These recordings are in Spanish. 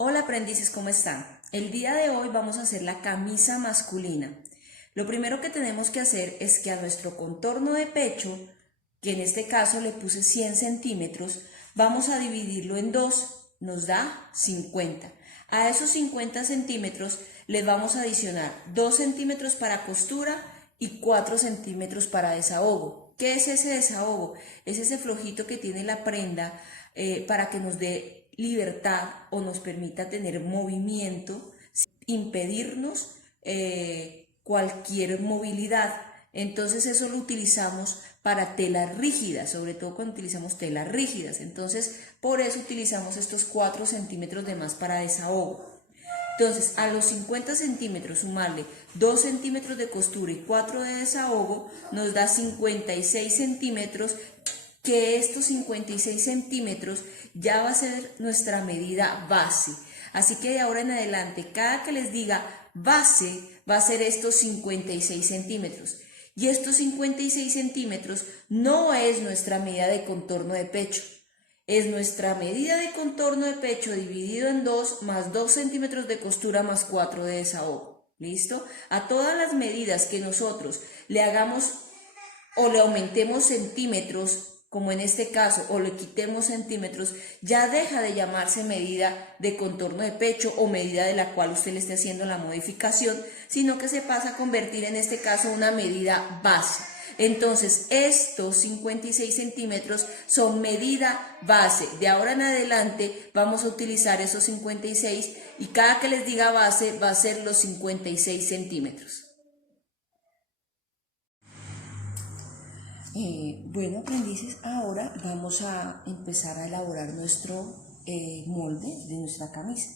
Hola aprendices, ¿cómo están? El día de hoy vamos a hacer la camisa masculina. Lo primero que tenemos que hacer es que a nuestro contorno de pecho, que en este caso le puse 100 centímetros, vamos a dividirlo en dos, nos da 50. A esos 50 centímetros les vamos a adicionar 2 centímetros para costura y 4 centímetros para desahogo. ¿Qué es ese desahogo? Es ese flojito que tiene la prenda para que nos dé libertad o nos permita tener movimiento, impedirnos cualquier movilidad. Entonces eso lo utilizamos para telas rígidas, sobre todo cuando utilizamos telas rígidas. Entonces por eso utilizamos estos 4 centímetros de más para desahogo. Entonces, a los 50 centímetros sumarle 2 centímetros de costura y 4 de desahogo, nos da 56 centímetros, que estos 56 centímetros ya va a ser nuestra medida base. Así que de ahora en adelante, cada que les diga base, va a ser estos 56 centímetros. Y estos 56 centímetros no es nuestra medida de contorno de pecho. Es nuestra medida de contorno de pecho dividido en 2 más 2 centímetros de costura más 4 de desahogo. ¿Listo? A todas las medidas que nosotros le hagamos o le aumentemos centímetros, como en este caso, o le quitemos centímetros, ya deja de llamarse medida de contorno de pecho o medida de la cual usted le esté haciendo la modificación, sino que se pasa a convertir en este caso una medida base. Entonces, estos 56 centímetros son medida base. De ahora en adelante vamos a utilizar esos 56 y cada que les diga base va a ser los 56 centímetros. Bueno, aprendices, ahora vamos a empezar a elaborar nuestro molde de nuestra camisa.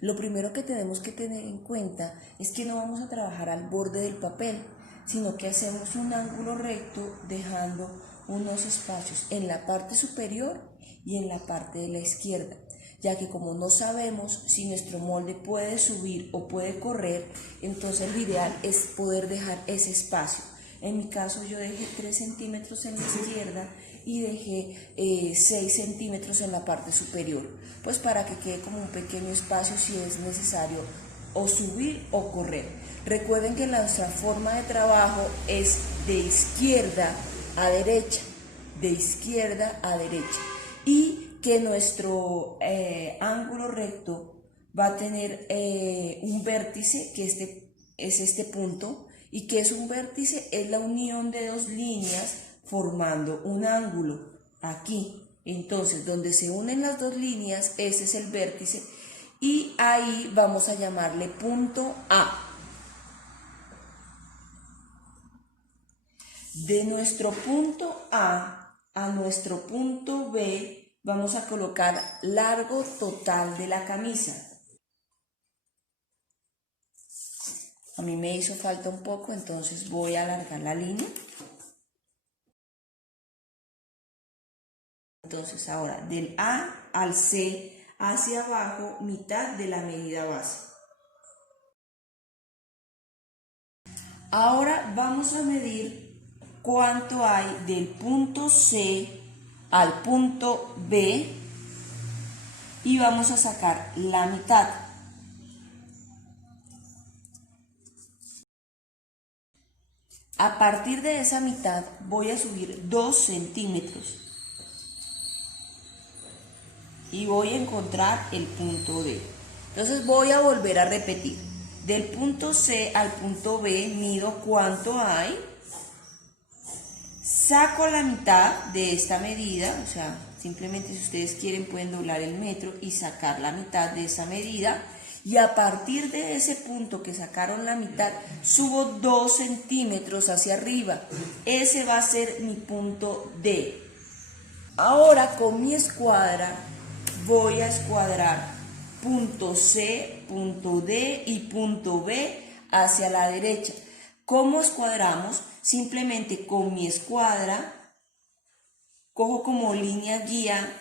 Lo primero que tenemos que tener en cuenta es que no vamos a trabajar al borde del papel, sino que hacemos un ángulo recto dejando unos espacios en la parte superior y en la parte de la izquierda, ya que como no sabemos si nuestro molde puede subir o puede correr, entonces lo ideal es poder dejar ese espacio. En mi caso yo dejé 3 centímetros en la izquierda y dejé 6 centímetros en la parte superior, pues para que quede como un pequeño espacio si es necesario o subir o correr. Recuerden que nuestra forma de trabajo es de izquierda a derecha, de izquierda a derecha, y que nuestro ángulo recto va a tener un vértice, que es este punto. ¿Y qué es un vértice? Es la unión de dos líneas formando un ángulo aquí. Entonces, donde se unen las dos líneas, ese es el vértice, y ahí vamos a llamarle punto A. De nuestro punto A nuestro punto B vamos a colocar largo total de la camisa. A mí me hizo falta un poco, entonces voy a alargar la línea. Entonces ahora del A al C hacia abajo, mitad de la medida base. Ahora vamos a medir cuánto hay del punto C al punto B y vamos a sacar la mitad. A partir de esa mitad voy a subir 2 centímetros y voy a encontrar el punto D. Entonces voy a volver a repetir. Del punto C al punto B mido cuánto hay, saco la mitad de esta medida, o sea, simplemente si ustedes quieren pueden doblar el metro y sacar la mitad de esa medida, y a partir de ese punto que sacaron la mitad, subo 2 centímetros hacia arriba. Ese va a ser mi punto D. Ahora con mi escuadra voy a escuadrar punto C, punto D y punto B hacia la derecha. ¿Cómo escuadramos? Simplemente con mi escuadra cojo como línea guía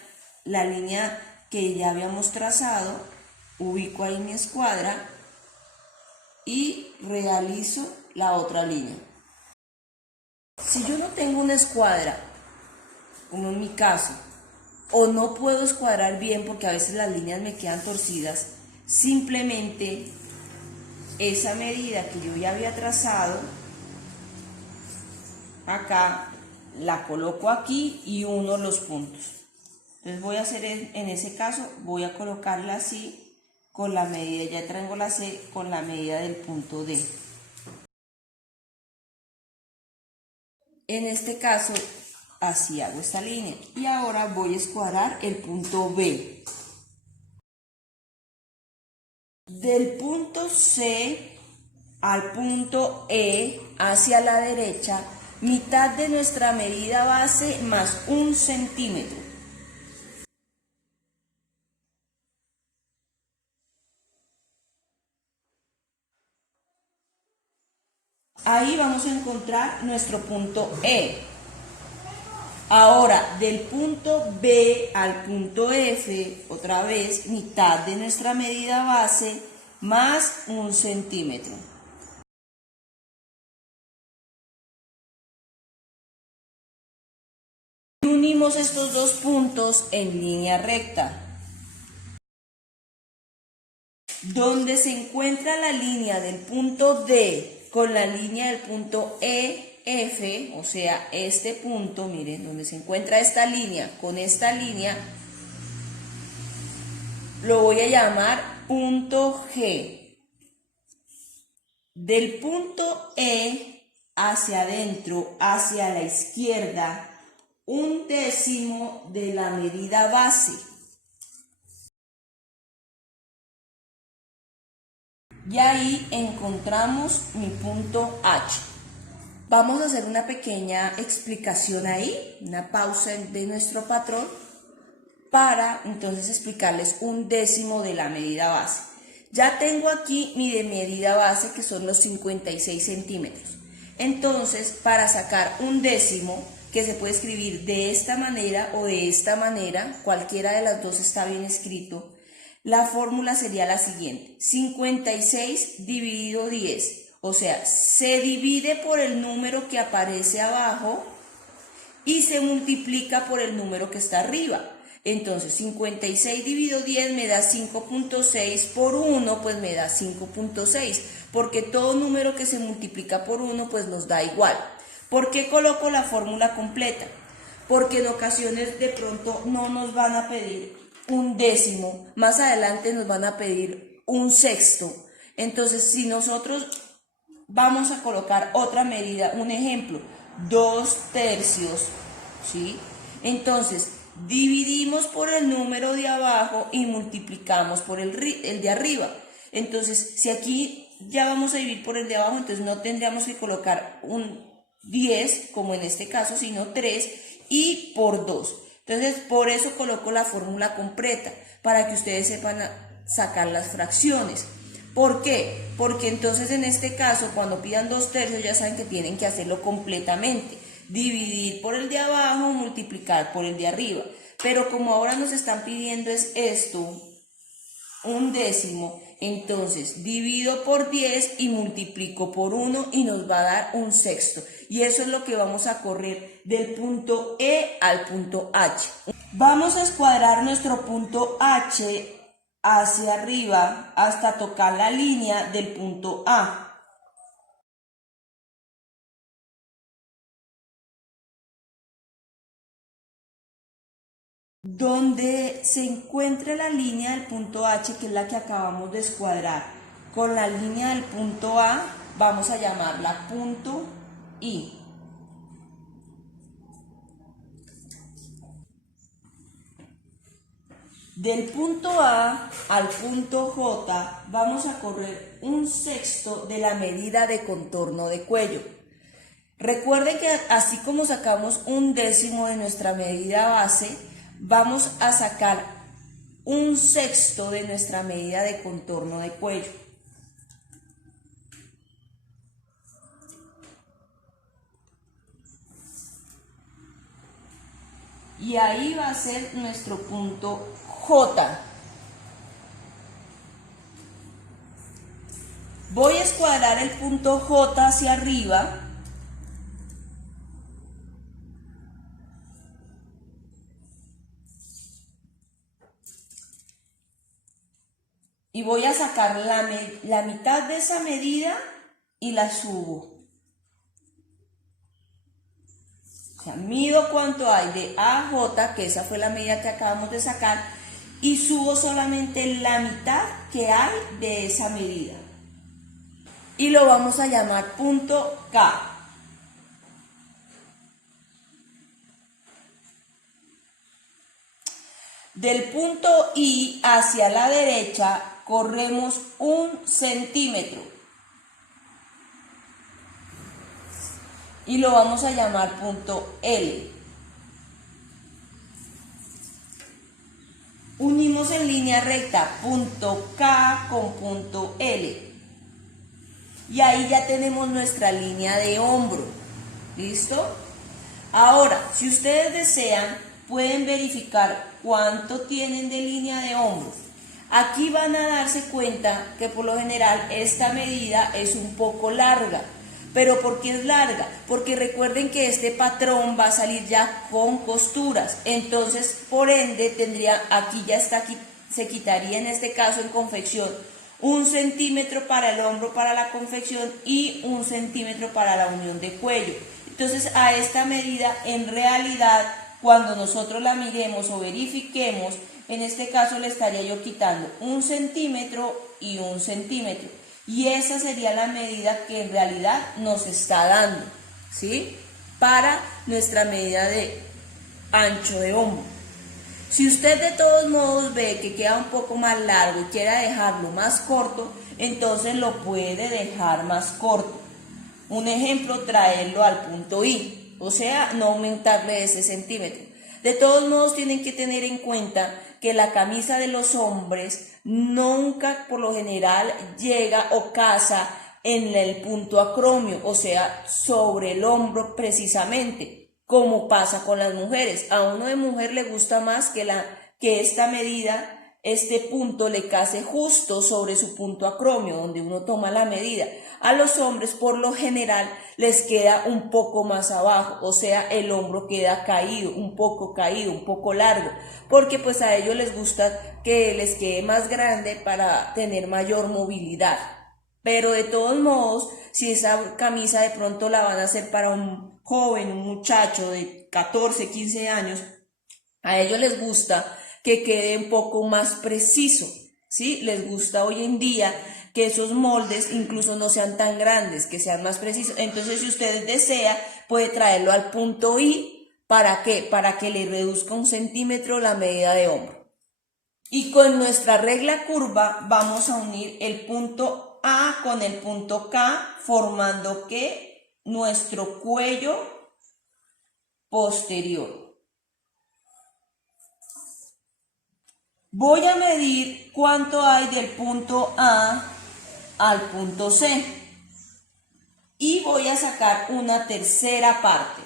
la línea que ya habíamos trazado, ubico ahí mi escuadra y realizo la otra línea. Si yo no tengo una escuadra, como en mi caso, o no puedo escuadrar bien porque a veces las líneas me quedan torcidas, simplemente esa medida que yo ya había trazado, acá la coloco aquí y uno los puntos. Entonces voy a hacer en ese caso, voy a colocarla así con la medida, ya triangulacé con la medida del punto D. En este caso, así hago esta línea. Y ahora voy a escuadrar el punto B. Del punto C al punto E hacia la derecha, mitad de nuestra medida base más 1 centímetro. Ahí vamos a encontrar nuestro punto E. Ahora, del punto B al punto F, otra vez, mitad de nuestra medida base más 1 centímetro. Y unimos estos dos puntos en línea recta. Donde se encuentra la línea del punto D con la línea del punto EF, o sea, este punto, miren, donde se encuentra esta línea con esta línea, lo voy a llamar punto G. Del punto E hacia adentro, hacia la izquierda, 1/10 de la medida base. Y ahí encontramos mi punto H. Vamos a hacer una pequeña explicación ahí, una pausa de nuestro patrón, para entonces explicarles 1/10 de la medida base. Ya tengo aquí mi medida base, que son los 56 centímetros. Entonces, para sacar 1/10, que se puede escribir de esta manera o de esta manera, cualquiera de las dos está bien escrito, la fórmula sería la siguiente: 56 dividido 10. O sea, se divide por el número que aparece abajo y se multiplica por el número que está arriba. Entonces, 56 dividido 10 me da 5.6, por 1 pues me da 5.6, porque todo número que se multiplica por 1 pues nos da igual. ¿Por qué coloco la fórmula completa? Porque en ocasiones de pronto no nos van a pedir 1/10, más adelante nos van a pedir 1/6. Entonces, si nosotros vamos a colocar otra medida, un ejemplo, 2/3, ¿sí? Entonces, dividimos por el número de abajo y multiplicamos por el de arriba. Entonces, si aquí ya vamos a dividir por el de abajo, entonces no tendríamos que colocar un 10, como en este caso, sino 3 y por 2. Entonces, por eso coloco la fórmula completa, para que ustedes sepan sacar las fracciones. ¿Por qué? Porque entonces en este caso, cuando pidan 2/3, ya saben que tienen que hacerlo completamente. Dividir por el de abajo, multiplicar por el de arriba. Pero como ahora nos están pidiendo es esto, 1/10, entonces divido por 10 y multiplico por 1 y nos va a dar 1/6. Y eso es lo que vamos a correr del punto E al punto H. Vamos a escuadrar nuestro punto H hacia arriba hasta tocar la línea del punto A. Donde se encuentra la línea del punto H, que es la que acabamos de escuadrar, con la línea del punto A, vamos a llamarla punto I. Del punto A al punto J vamos a correr 1/6 de la medida de contorno de cuello. Recuerden que así como sacamos 1/10 de nuestra medida base, vamos a sacar 1/6 de nuestra medida de contorno de cuello. Y ahí va a ser nuestro punto J. Voy a escuadrar el punto J hacia arriba. y voy a sacar la mitad de esa medida y la subo. O sea, mido cuánto hay de A a J, que esa fue la medida que acabamos de sacar, y subo solamente la mitad que hay de esa medida. Y lo vamos a llamar punto K. Del punto I hacia la derecha corremos 1 centímetro y lo vamos a llamar punto L. Unimos en línea recta punto K con punto L y ahí ya tenemos nuestra línea de hombro. ¿Listo? Ahora, si ustedes desean, pueden verificar cuánto tienen de línea de hombro. Aquí van a darse cuenta que por lo general esta medida es un poco larga. ¿Pero por qué es larga? Porque recuerden que este patrón va a salir ya con costuras. Entonces, por ende, aquí ya está, se quitaría en este caso en confección 1 centímetro para el hombro para la confección y 1 centímetro para la unión de cuello. Entonces, a esta medida, en realidad, cuando nosotros la miremos o verifiquemos, en este caso le estaría yo quitando 1 centímetro y 1 centímetro. Y esa sería la medida que en realidad nos está dando, ¿sí? Para nuestra medida de ancho de hombro. Si usted de todos modos ve que queda un poco más largo y quiera dejarlo más corto, entonces lo puede dejar más corto. Un ejemplo, traerlo al punto I, o sea, no aumentarle ese centímetro. De todos modos, tienen que tener en cuenta que la camisa de los hombres nunca, por lo general, llega o casa en el punto acromio, o sea, sobre el hombro precisamente, como pasa con las mujeres. A uno de mujer le gusta más que esta medida, este punto le case justo sobre su punto acromio, donde uno toma la medida. A los hombres, por lo general, les queda un poco más abajo, o sea, el hombro queda caído, un poco largo, porque pues a ellos les gusta que les quede más grande para tener mayor movilidad. Pero de todos modos, si esa camisa de pronto la van a hacer para un joven, un muchacho de 14, 15 años, a ellos les gusta que quede un poco más preciso, ¿sí? Les gusta hoy en día que esos moldes incluso no sean tan grandes, que sean más precisos. Entonces, si ustedes desean, puede traerlo al punto I. ¿Para qué? Para que le reduzca 1 centímetro la medida de hombro. Y con nuestra regla curva vamos a unir el punto A con el punto K, formando que nuestro cuello posterior. Voy a medir cuánto hay del punto A al punto C y voy a sacar una tercera parte.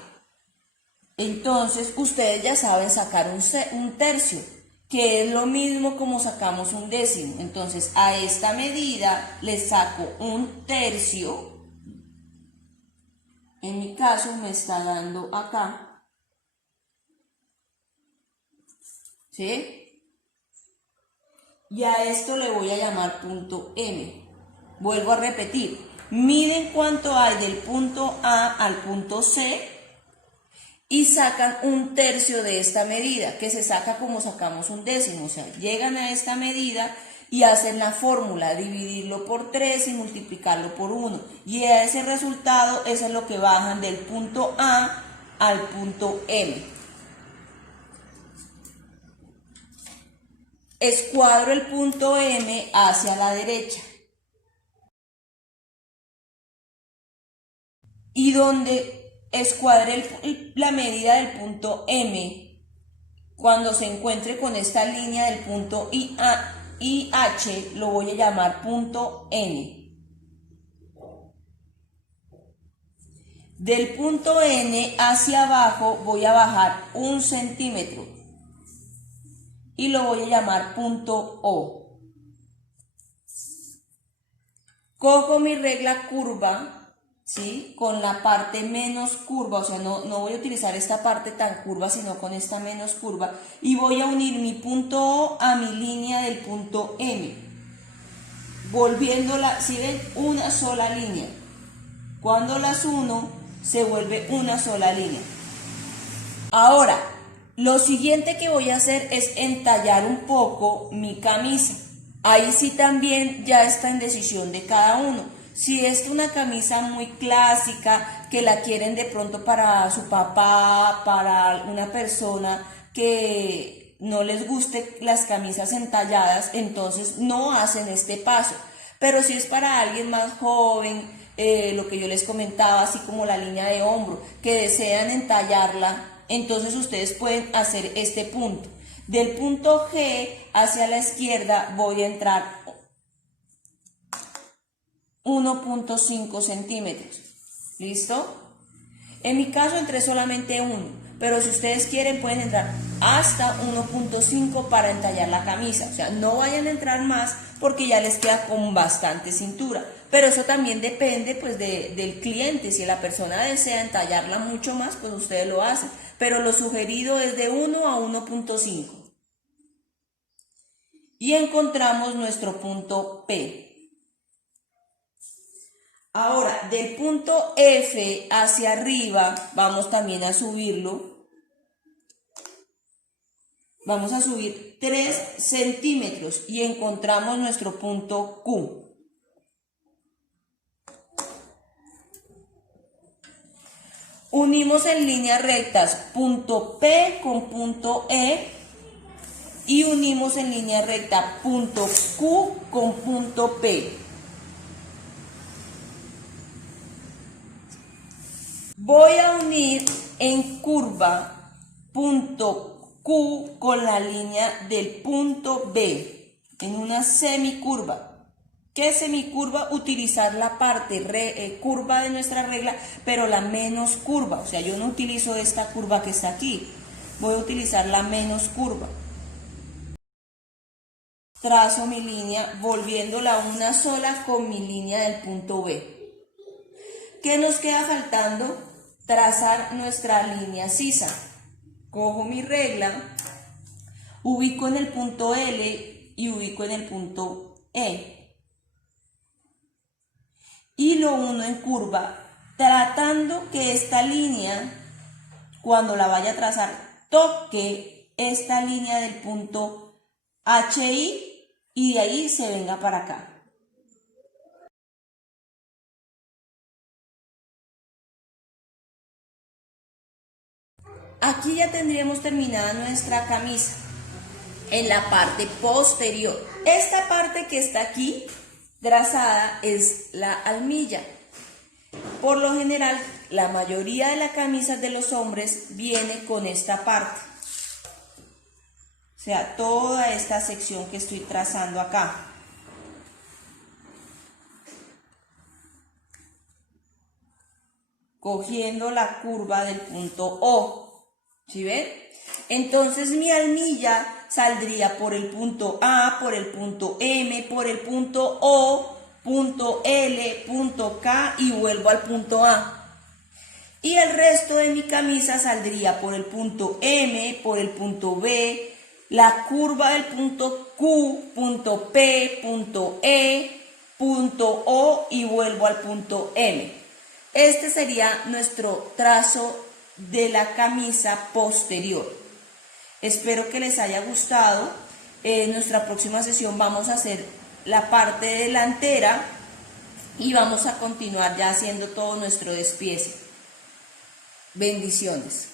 Entonces ustedes ya saben sacar un tercio, que es lo mismo como sacamos un décimo. Entonces a esta medida le saco un tercio. En mi caso me está dando acá, ¿sí? Y a esto le voy a llamar punto M. Vuelvo a repetir, miden cuánto hay del punto A al punto C y sacan un tercio de esta medida, que se saca como sacamos un décimo. O sea, llegan a esta medida y hacen la fórmula, dividirlo por 3 y multiplicarlo por 1. Y a ese resultado, eso es lo que bajan del punto A al punto M. Escuadro el punto M hacia la derecha. Y donde escuadre la medida del punto M, cuando se encuentre con esta línea del punto IH, lo voy a llamar punto N. Del punto N hacia abajo voy a bajar 1 centímetro y lo voy a llamar punto O. Cojo mi regla curva, ¿sí? Con la parte menos curva, o sea, no voy a utilizar esta parte tan curva, sino con esta menos curva, y voy a unir mi punto O a mi línea del punto M. volviéndola, si ven, una sola línea. Cuando las uno, se vuelve una sola línea. Ahora, lo siguiente que voy a hacer es entallar un poco mi camisa. Ahí sí también ya está en decisión de cada uno. Si es una camisa muy clásica, que la quieren de pronto para su papá, para una persona que no les guste las camisas entalladas, entonces no hacen este paso. Pero si es para alguien más joven, lo que yo les comentaba, así como la línea de hombro, que desean entallarla, entonces ustedes pueden hacer este punto. Del punto G hacia la izquierda voy a entrar 1.5 centímetros. ¿Listo? En mi caso entré solamente uno, pero si ustedes quieren pueden entrar hasta 1.5 para entallar la camisa. O sea, no vayan a entrar más porque ya les queda con bastante cintura. Pero eso también depende pues del cliente. Si la persona desea entallarla mucho más, pues ustedes lo hacen. Pero lo sugerido es de 1 a 1.5. Y encontramos nuestro punto P. Ahora, del punto F hacia arriba, vamos también a subirlo. Vamos a subir 3 centímetros y encontramos nuestro punto Q. Unimos en líneas rectas punto P con punto E y unimos en línea recta punto Q con punto P. Voy a unir en curva punto Q con la línea del punto B en una semicurva. ¿Qué es semicurva? Utilizar la parte curva de nuestra regla, pero la menos curva. O sea, yo no utilizo esta curva que está aquí. Voy a utilizar la menos curva. Trazo mi línea, volviéndola una sola con mi línea del punto B. ¿Qué nos queda faltando? Trazar nuestra línea sisa. Cojo mi regla, ubico en el punto L y ubico en el punto E. Y lo uno en curva, tratando que esta línea, cuando la vaya a trazar, toque esta línea del punto HI y de ahí se venga para acá. Aquí ya tendríamos terminada nuestra camisa en la parte posterior. Esta parte que está aquí trazada es la almilla. Por lo general, la mayoría de las camisas de los hombres viene con esta parte. O sea, toda esta sección que estoy trazando acá. Cogiendo la curva del punto O. ¿Sí ven? Entonces mi almilla saldría por el punto A, por el punto M, por el punto O, punto L, punto K y vuelvo al punto A. Y el resto de mi camisa saldría por el punto M, por el punto B, la curva del punto Q, punto P, punto E, punto O y vuelvo al punto M. Este sería nuestro trazo de la camisa posterior. Espero que les haya gustado. En nuestra próxima sesión vamos a hacer la parte delantera y vamos a continuar ya haciendo todo nuestro despiece. Bendiciones.